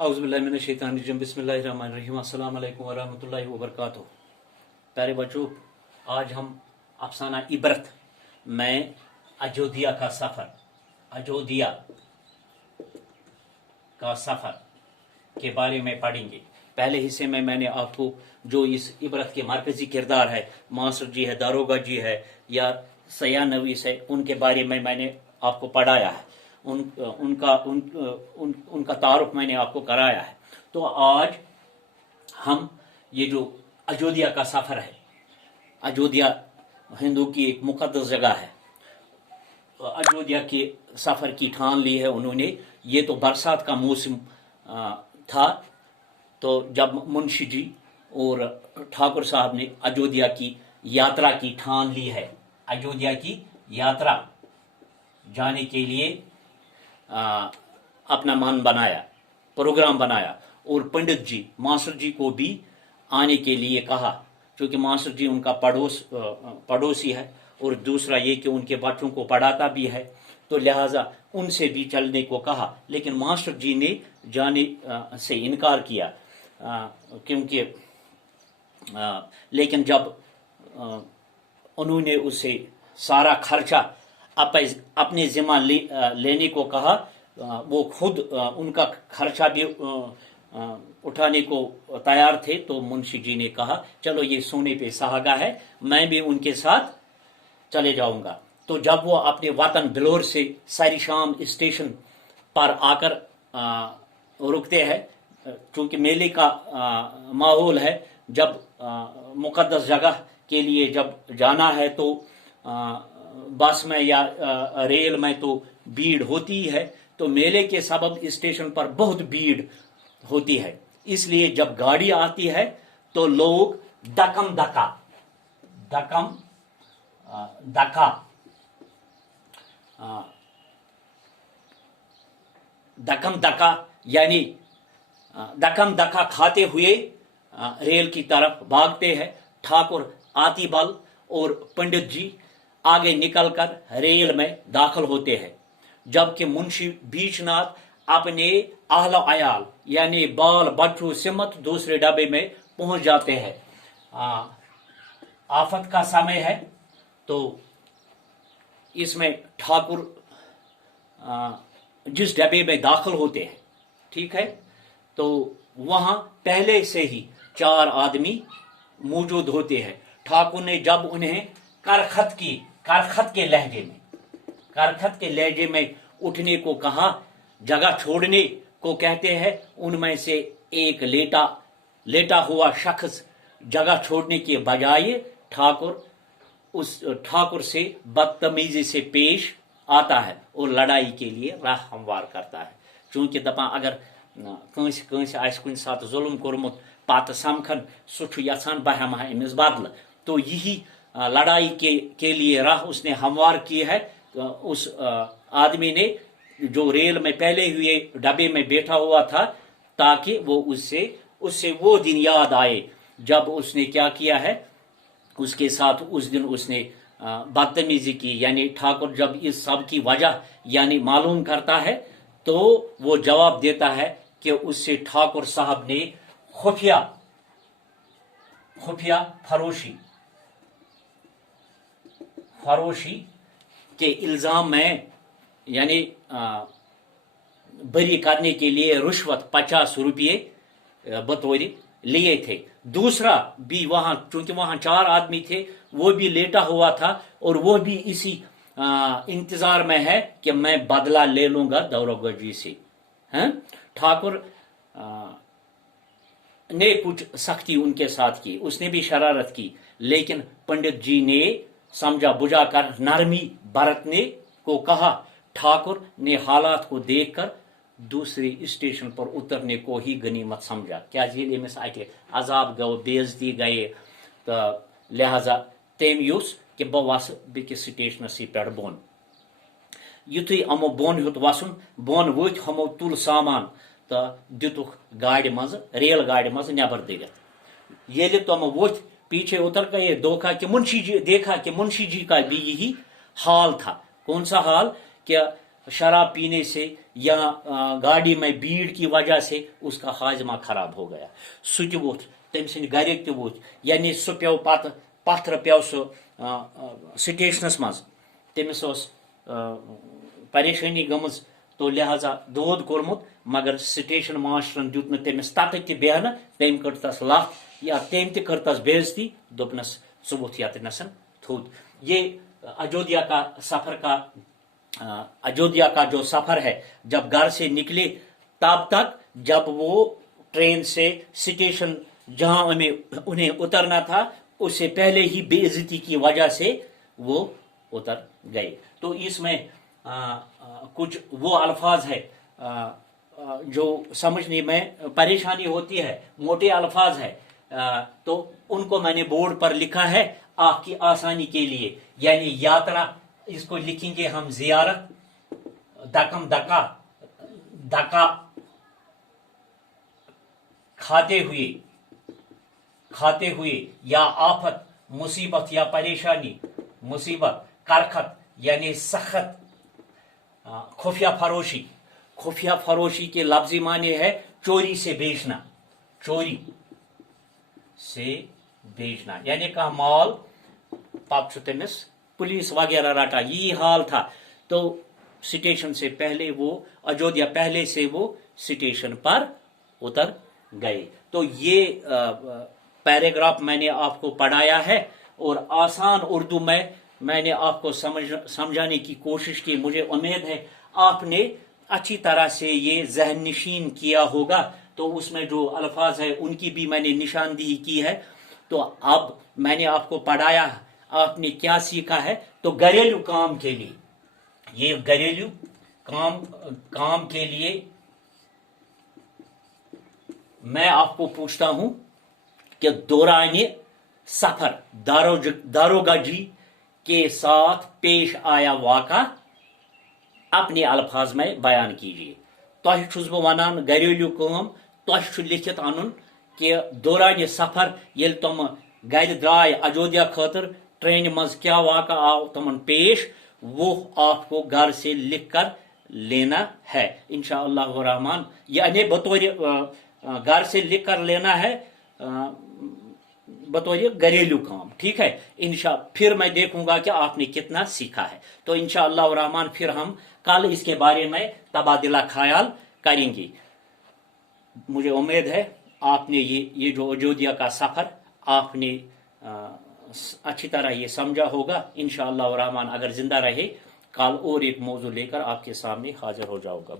औज़ुबिल्लाहिमिनश्शैतानिर्रजीम बिस्मिल्लाहिर्रहमानिर्रहीम अस्सलाम वालेकुम वरहमतुल्लाहि वबरकातुहू। प्यारे बच्चों, आज हम अफसाना इबरत में अयोध्या का सफ़र के बारे में पढ़ेंगे। पहले हिस्से में मैंने आपको जो इस इबरत के मरकजी किरदार है, मास्टर जी है, दारोगा जी है या सयाह नवीस है, उनके बारे में मैंने आपको पढ़ाया है, उनका तारुफ मैंने आपको कराया है। तो आज हम ये जो अयोध्या का सफ़र है, अयोध्या हिंदू की एक मुक़द्दस जगह है, अयोध्या के सफ़र की ठान ली है उन्होंने। ये तो बरसात का मौसम था, तो जब मुंशी जी और ठाकुर साहब ने अयोध्या की यात्रा की ठान ली है, अयोध्या की यात्रा जाने के लिए अपना मन बनाया, प्रोग्राम बनाया और पंडित जी मास्टर जी को भी आने के लिए कहा, क्योंकि मास्टर जी उनका पड़ोसी है और दूसरा ये कि उनके बच्चों को पढ़ाता भी है, तो लिहाजा उनसे भी चलने को कहा। लेकिन मास्टर जी ने जाने से इनकार किया, क्योंकि लेकिन जब उन्होंने उसे सारा खर्चा अपने जिम्मा लेने को कहा, वो खुद उनका खर्चा भी उठाने को तैयार थे, तो मुंशी जी ने कहा चलो ये सोने पे सुहागा है, मैं भी उनके साथ चले जाऊंगा। तो जब वो अपने वतन बिलोर से सारी शाम स्टेशन पर आकर रुकते हैं, क्योंकि मेले का माहौल है, जब मुक़द्दस जगह के लिए जब जाना है तो बस में या रेल में तो भीड़ होती है, तो मेले के सबब स्टेशन पर बहुत भीड़ होती है। इसलिए जब गाड़ी आती है तो लोग धकम धका यानी धकम धका खाते हुए रेल की तरफ भागते हैं। ठाकुर आतिबल और पंडित जी आगे निकलकर रेल में दाखिल होते हैं, जबकि मुंशी बीचनाथ अपने अहल अयाल यानी बाल बच्चों सिमत दूसरे डब्बे में पहुंच जाते हैं। आफत का समय है, तो इसमें ठाकुर जिस डब्बे में दाखिल होते हैं, ठीक है, तो वहां पहले से ही 4 आदमी मौजूद होते हैं। ठाकुर ने जब उन्हें करखत के लहजे में उठने को कहा, जगह छोड़ने को कहते हैं, उनमें से एक लेटा हुआ शख्स जगह छोड़ने के बजाय ठाकुर से बदतमीजी से पेश आता है और लड़ाई के लिए राह हमवार करता है। चूंकि दपा अगर कंस आस कुन साथ जुल्म कोरमुत पत समखन सह यछान बह हेम अमिस बदल, तो यही लड़ाई के लिए राह उसने हमवार की है। उस आदमी ने जो रेल में पहले हुए डब्बे में बैठा हुआ था, ताकि वो उससे वो दिन याद आए जब उसने क्या किया है, उसके साथ उस दिन उसने बदतमीजी की। यानी ठाकुर जब इस सब की वजह यानी मालूम करता है, तो वो जवाब देता है कि उससे ठाकुर साहब ने खुफिया फरोशी के इल्जाम में यानी बरी करने के लिए रुश्वत 50 रुपये बतौर लिए थे। दूसरा भी वहां, चूंकि वहां 4 आदमी थे, वो भी लेटा हुआ था और वो भी इसी इंतजार में है कि मैं बदला ले लूंगा दारोगा जी से। ठाकुर ने कुछ सख्ती उनके साथ की, उसने भी शरारत की, लेकिन पंडित जी ने समझा बुझाकर नरमी बरतने को कहा। ठाकुर ने हालात को देखकर दूसरे स्टेशन पर उतरने को ही गनीमत समझा। क्या अमिस अत अजाब गो, बेइज्जती गए, तो लिहाजा तम युस कि बह वस बेकिस स्टेशनस पे बोन। युथु अमो बोन हेत वसन, बोन वथ हमो तुल सामान तो दितुख गाड़ मज, रेल गाड़ मज नबर दरित। ये तुम वथ पीछे उतर गए, देखा कि मुंशी जी का भी यही हाल था। कौन सा हाल? कि शराब पीने से या गाड़ी में भीड़ की वजह से उसका हाजमा खराब हो गया सह त वोथ तम सद गर त वोथ यानी सह पे पत्थर पे सह स्टेशनस मज तमिस परेशानी गमज तो लिहाजा दोद कोर्मुत मगर स्टेशन मास्टरन दित न तमिस तत त बेहन तम कड़ तस लत या तम त कर तस बेइज्जती दोपनस च वोथ यतनसन थोद। ये अयोध्या का सफर का अयोध्या का जो सफर है जब घर से निकले तब तक जब वो ट्रेन से स्टेशन जहां उन्हें उतरना था उससे पहले ही बेइज्जती की वजह से वो उतर गए। तो इसमें कुछ वो अल्फाज है जो समझने में परेशानी होती है, मोटे अल्फाज है, तो उनको मैंने बोर्ड पर लिखा है आपकी आसानी के लिए। यानी यात्रा इसको लिखेंगे हम जियारत, दकम दका, दका खाते हुए या आफत, मुसीबत या परेशानी, मुसीबत, करखत यानी सख्त, खुफिया फरोशी के लफ्जी माने है चोरी से बेचना, चोरी से बेचना यानी कहा माल पत तमिस पुलिस वगैरह रटा, यही हाल था। तो स्टेशन से पहले वो अयोध्या पहले से वो स्टेशन पर उतर गए। तो ये पैराग्राफ मैंने आपको पढ़ाया है और आसान उर्दू में मैंने आपको समझाने की कोशिश की। मुझे उम्मीद है आपने अच्छी तरह से ये जहन नशीन किया होगा। तो उसमें जो अल्फाज है उनकी भी मैंने निशानदेही की है। तो अब मैंने आपको पढ़ाया, आपने क्या सीखा है। तो घरेलू काम के लिए, ये घरेलू काम के लिए मैं आपको पूछता हूं कि दौरान सफर दारोगा जी के साथ पेश आया वाक़ा अपने अल्फाज में बयान कीजिए। तोह छुस बह वनान घरेलू काम, तोह लिखित अन कि दौरान सफर ये तुम घर द्राय अयोध्या खतर ट्रेन मज क्या वाक़ा आव तुमन पेश, वो आपको घर से लिख कर लेना है इंशाअल्लाह रहमान। यानी बतौर घर से लिख कर लेना है बतौर घरेलू काम, ठीक है। फिर मैं देखूंगा कि आपने कितना सीखा है। तो इंशाअल्लाह रहमान फिर हम कल इसके बारे में तबादला ख्याल करेंगे। मुझे उम्मीद है आपने ये जो अयोध्या का सफर आपने अच्छी तरह ये समझा होगा। इंशाअल्लाह रहमान अगर जिंदा रहे कल और एक मौजू लेकर आपके सामने हाजिर हो जाऊंगा।